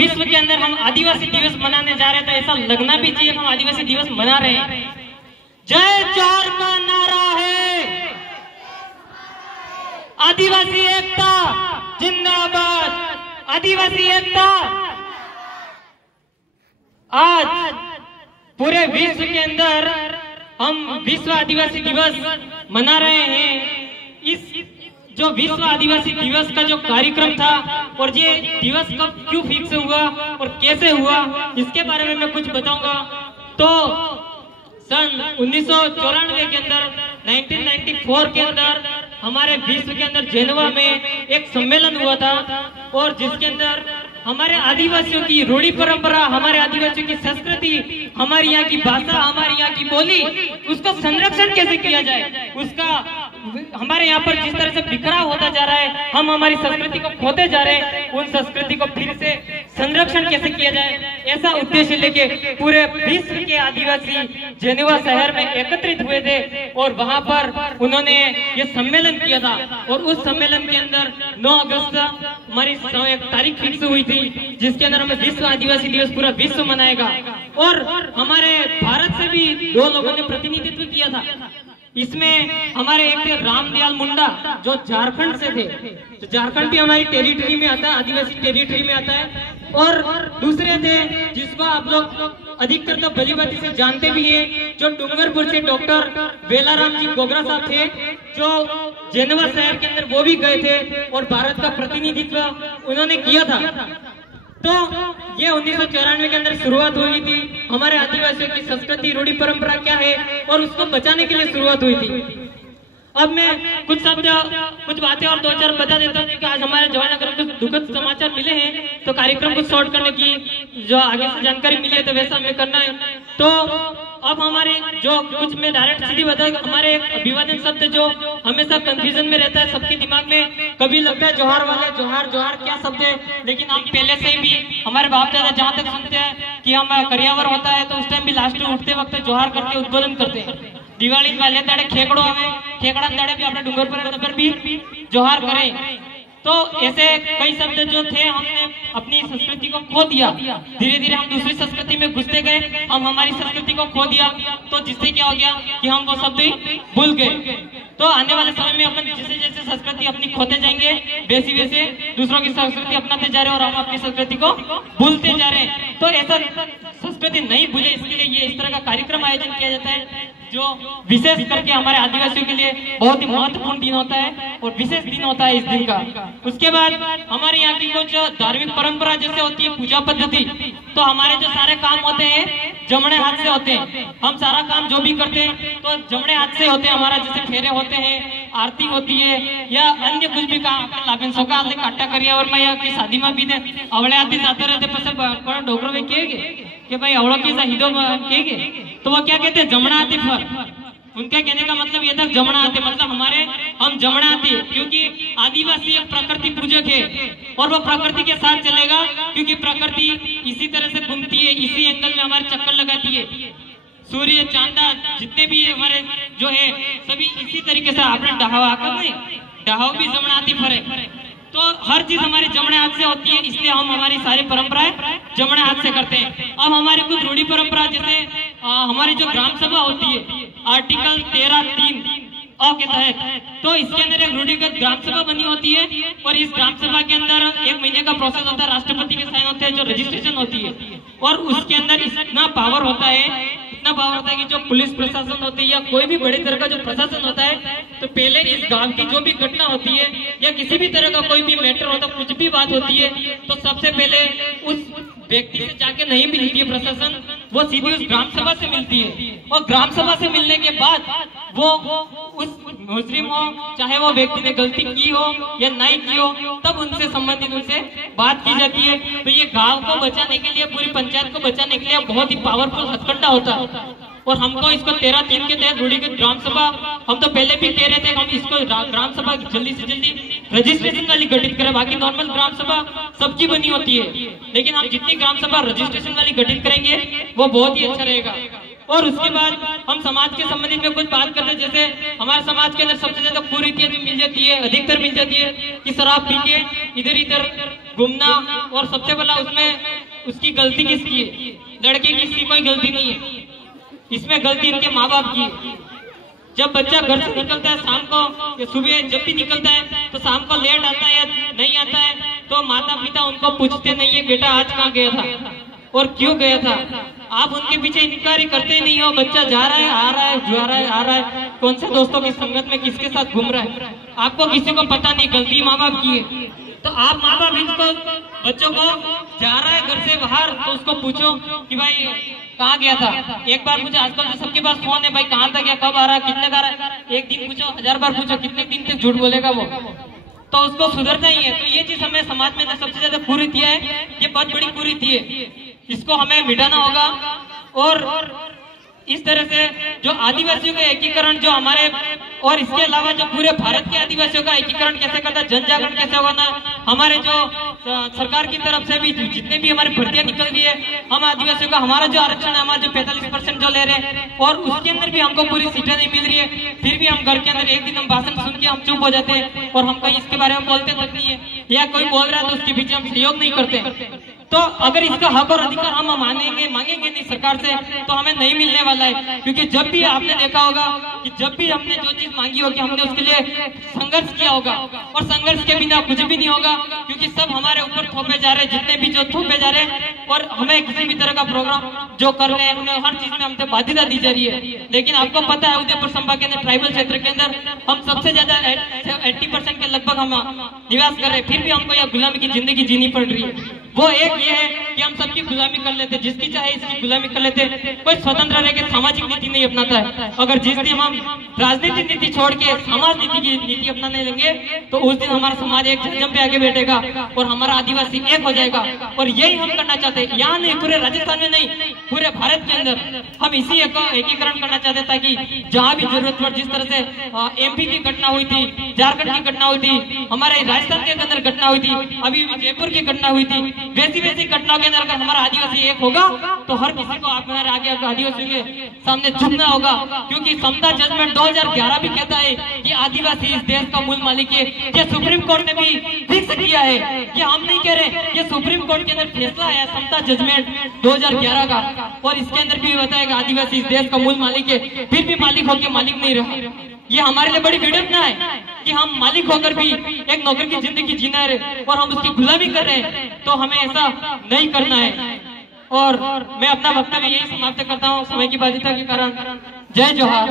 विश्व के अंदर हम आदिवासी दिवस मनाने जा रहे थे, ऐसा लगना भी चाहिए हम आदिवासी दिवस मना रहे हैं। जय जोहार का नारा है, आदिवासी एकता जिंदाबाद, आदिवासी एकता। आज पूरे विश्व के अंदर हम विश्व आदिवासी दिवस मना रहे हैं। इस जो विश्व आदिवासी दिवस का जो कार्यक्रम था और ये दिवस कब क्यों फिक्स हुआ और कैसे हुआ, इसके बारे में मैं कुछ बताऊंगा। तो सन 1994 के अंदर 1994 के अंदर हमारे विश्व के अंदर जेनेवा में एक सम्मेलन हुआ था और जिसके अंदर हमारे आदिवासियों की रूढ़ी परंपरा, हमारे आदिवासियों की संस्कृति, हमारी यहाँ की भाषा, हमारी यहाँ की बोली, उसका संरक्षण कैसे किया जाए, उसका हमारे यहाँ पर जिस तरह से बिखराव होता जा रहा है, हम हमारी संस्कृति को खोते जा रहे हैं, उन संस्कृति को फिर से संरक्षण कैसे किया जाए, ऐसा उद्देश्य लेके पूरे विश्व के आदिवासी जेनेवा शहर में एकत्रित हुए थे और वहां पर उन्होंने ये सम्मेलन किया था। और उस सम्मेलन के अंदर 9 अगस्त हमारी एक तारीख फिक्स हुई थी, जिसके अंदर हमें विश्व आदिवासी दिवस पूरा विश्व मनाएगा। और हमारे भारत से भी 2 लोगों ने प्रतिनिधित्व किया था। इसमें हमारे एक थे रामदयाल मुंडा जो झारखंड से थे, तो झारखंड भी हमारी टेरिटरी में आता है, आदिवासी टेरिटरी में आता है। और दूसरे थे जिसको आप लोग अधिकतर तो भलीभांति से जानते भी हैं, जो डूंगरपुर से डॉक्टर बेलाराम जी गोगरा साहब थे, जो जेनेवा शहर के अंदर वो भी गए थे और भारत का प्रतिनिधित्व उन्होंने किया था। तो ये 1994 के अंदर शुरुआत हुई थी। हमारे आदिवासियों की संस्कृति, रूढ़ी परंपरा क्या है और उसको बचाने के लिए शुरुआत हुई थी। अब मैं कुछ शब्द, कुछ बातें और 2-4 बता देता हूँ क्योंकि आज हमारे जवान अगर कुछ दुखद समाचार मिले हैं तो कार्यक्रम को शॉर्ट करने की जो आगे से जानकारी मिली है तो वैसा हमें करना है। तो अब हमारे जो कुछ मैं डायरेक्ट सीधी बता, हमारे एक अभिवादन शब्द जो हमेशा कंफ्यूजन में रहता है सबके दिमाग में, कभी लगता है जोहार वाले, जोहार जोहार क्या शब्द है, लेकिन हम पहले से ही हमारे बाप दादा जहाँ तक सुनते हैं कि हम करियावर होता है तो उस टाइम भी लास्ट में उठते वक्त जोहार करके उद्बोधन करते हैं। दिवाली वाले दाड़े खेकड़ो आवे, खेकड़ा दाड़े भी अपने डूंगर पर भी जोहार करें। तो ऐसे कई शब्द जो थे हमने अपनी संस्कृति को खो दिया, धीरे धीरे हम दूसरी संस्कृति में घुसते गए, हम हमारी संस्कृति को खो दिया, तो जिससे क्या हो गया कि हम वो शब्द भूल गए। तो आने वाले समय में अपन जैसे जैसे संस्कृति अपनी खोते जाएंगे, वैसे वैसे दूसरों की संस्कृति अपनाते जा रहे हैं और हम अपनी संस्कृति को भूलते जा रहे हैं। तो ऐसा संस्कृति नहीं भूले इसके लिए ये इस तरह का कार्यक्रम आयोजन किया जाता है जो विशेष करके हमारे आदिवासियों के लिए बहुत ही महत्वपूर्ण दिन होता है और विशेष दिन होता है इस दिन का। उसके बाद हमारे यहाँ की कुछ धार्मिक परंपरा जैसे होती है पूजा पद्धति, तो हमारे जो सारे काम होते हैं जमणे हाथ से होते हैं। हम सारा काम जो भी करते हैं तो जमणे हाथ से होते हैं। हमारा जैसे फेरे होते हैं, आरती होती है या अन्य कुछ भी काम लाभेन सोका काटा करिया और मैं की शादी में भी दे अवड़े आदमी जाते रहते पसंद डोकरो में कहेंगे कि भाई अवड़ो कैसा हिदो कहेंगे, तो वो क्या कहते हैं जमना आती फर। उनके कहने का मतलब ये था जमना आते, मतलब हमारे हम जमना आते क्योंकि आदिवासी एक प्रकृति पूजक है और वो प्रकृति के साथ चलेगा क्योंकि प्रकृति इसी तरह से घूमती है, इसी एंगल में हमारे चक्कर लगाती है। सूर्य चांदा जितने भी हमारे जो है सभी इसी तरीके से आपने डहावा डहाव भी जमना आती फरे। तो हर चीज हमारे जमणे हाथ से होती है, इसलिए हम हमारी सारी परंपराएं जमणे हाथ से करते हैं। अब हमारी कुछ रूढ़ी परंपरा जैसे हमारी जो ग्राम सभा होती है आर्टिकल 13(3) के तहत, तो इसके अंदर एक रूढ़िगत ग्राम सभा बनी होती है और इस ग्राम सभा के अंदर 1 महीने का प्रोसेस होता है, राष्ट्रपति के साइन होते हैं, जो रजिस्ट्रेशन होती है और उसके अंदर इतना पावर होता है कि जो पुलिस प्रशासन होती है या कोई भी बड़ी तरह का जो प्रशासन होता है, तो पहले इस गांव की जो भी घटना होती है या किसी भी तरह का कोई भी मैटर होता है, कुछ भी बात होती है, तो सबसे पहले उस व्यक्ति से जाके नहीं मिलती है प्रशासन, वो सीधी उस ग्राम सभा से मिलती है। और ग्राम सभा से मिलने के बाद वो उस मुस्लिम हो चाहे वो व्यक्ति ने गलती की हो या नहीं की हो, तब उनसे संबंधित उनसे बात की जाती है। तो ये गांव को बचाने के लिए, पूरी पंचायत को बचाने के लिए बहुत ही पावरफुल हथकंडा होता है। और हमको इसको 13(3) के तहत रूढ़िगत ग्राम सभा, हम तो पहले भी कह रहे थे हम इसको ग्राम सभा जल्दी से जल्दी रजिस्ट्रेशन वाली गठित करें। बाकी नॉर्मल ग्राम सभा सबकी बनी होती है, लेकिन हम जितनी ग्राम सभा रजिस्ट्रेशन वाली गठित करेंगे वो बहुत ही अच्छा रहेगा। और उसके बाद हम समाज के संबंधित में कुछ बात करते हैं, जैसे हमारे समाज के अंदर सबसे ज्यादा कुरीतियां जो मिल जाती है, अधिकतर मिल जाती है कि शराब पी के इधर इधर घूमना, और सबसे पहला उसमें उसकी गलती किसकी है? लड़के की इसकी कोई गलती नहीं है, इसमें गलती इनके माँ बाप की है। जब बच्चा घर से निकलता है शाम को या सुबह जब भी निकलता है तो शाम को लेट आता है या नहीं आता है तो माता पिता उनको पूछते नहीं है बेटा आज कहाँ गया था और क्यों गया था। आप उनके पीछे इंक्वायरी करते ही नहीं हो, बच्चा जा रहा है आ रहा है जा रहा है आ रहा है, कौन से दोस्तों की संगत में किसके साथ घूम रहा है, आपको किसी को पता नहीं, गलती माँ बाप की है। तो आप माँ बाप इनको बच्चों को जा रहा है घर से बाहर तो उसको पूछो कि भाई कहाँ गया था। एक बार पूछो, आजकल तो सबके पास फोन है, भाई कहाँ था, क्या कब आ रहा है, कितने आ रहा है, एक दिन पूछो 1000 बार पूछो, कितने दिन तक झूठ बोलेगा वो, तो उसको सुधरना ही है। तो ये चीज हमें समाज में सबसे ज्यादा कुरीति है, ये बहुत बड़ी कुरीति है, इसको हमें मिटाना होगा। और इस तरह से जो आदिवासियों का एकीकरण जो हमारे और इसके अलावा जो पूरे भारत के आदिवासियों का एकीकरण कैसे करता है, जन जागरण कैसे होगा ना, हमारे जो सरकार की तरफ से भी जितने भी हमारी भर्तियां निकल रही है, हम आदिवासियों का हमारा जो आरक्षण है, हमारा जो 45% जो ले रहे हैं और उसके अंदर भी हमको पूरी सीटें नहीं मिल रही है, फिर भी हम घर के अंदर एक दिन हम भाषण सुन के हम चुप हो जाते हैं और हम कहीं इसके बारे में बोलते तक नहीं है, या कोई बोल रहा है तो उसके पीछे हम सहयोग नहीं करते। तो अगर इसका हक और अधिकार हम मांगेंगे नहीं सरकार से तो हमें नहीं मिलने वाला है, क्योंकि जब भी आपने देखा होगा कि जब भी हमने जो चीज मांगी होगी हमने उसके लिए संघर्ष किया होगा और संघर्ष के बिना कुछ भी नहीं होगा, क्योंकि सब हमारे ऊपर थोपे जा रहे हैं, जितने भी जो थोपे जा रहे हैं और हमें किसी भी तरह का प्रोग्राम जो कर रहे हैं उन्हें हर चीज में हमसे बाध्यता दी जा रही है। लेकिन आपको पता है उदयपुर संभाग के अंदर ट्राइबल क्षेत्र के अंदर हम सबसे ज्यादा 80% के लगभग हम निवास कर रहे हैं, फिर भी हमको यह गुलामी की जिंदगी जीनी पड़ रही है। वो एक ये है कि हम सबकी गुलामी कर लेते, जिसकी चाहे इसकी गुलामी कर लेते, कोई स्वतंत्र रह के सामाजिक नीति नहीं अपनाता है। अगर जिस दिन हम राजनीतिक नीति छोड़ के समाज नीति की नीति अपनाने लेंगे तो उस दिन हमारा समाज एक जन्म पे आगे बैठेगा और हमारा आदिवासी एक हो जाएगा। और यही हम करना चाहते हैं, यहाँ नहीं पूरे राजस्थान में नहीं, पूरे भारत के अंदर हम इसी एकीकरण करना चाहते हैं, ताकि जहाँ भी जरूरत पड़े, जिस तरह से MP की घटना हुई थी, झारखंड की घटना हुई थी, हमारे राजस्थान के अंदर घटना हुई थी, अभी जयपुर की घटना हुई थी, वैसी घटनाओं के अंदर अगर हमारा आदिवासी एक होगा तो हर किसी को आप हमारे आगे आदिवासियों के सामने झुकना होगा। क्योंकि समता जजमेंट 2011 भी कहता है कि आदिवासी इस देश का मूल मालिक है। ये सुप्रीम कोर्ट ने भी फिक्स किया है, ये हम नहीं कह रहे, ये सुप्रीम कोर्ट के अंदर फैसला है समता जजमेंट 2011 का, और इसके अंदर भी बताया आदिवासी इस देश का मूल मालिक है, फिर भी मालिक होकर मालिक नहीं रहा। ये हमारे लिए बड़ी विडंबना है कि हम मालिक होकर भी एक नौकर की जिंदगी जीना रहे और हम उसकी गुलामी कर रहे हैं, तो हमें ऐसा नहीं करना है। और मैं अपना वक्तव्य यही समाप्त करता हूँ समय की बाध्यता के कारण। जय जोहार।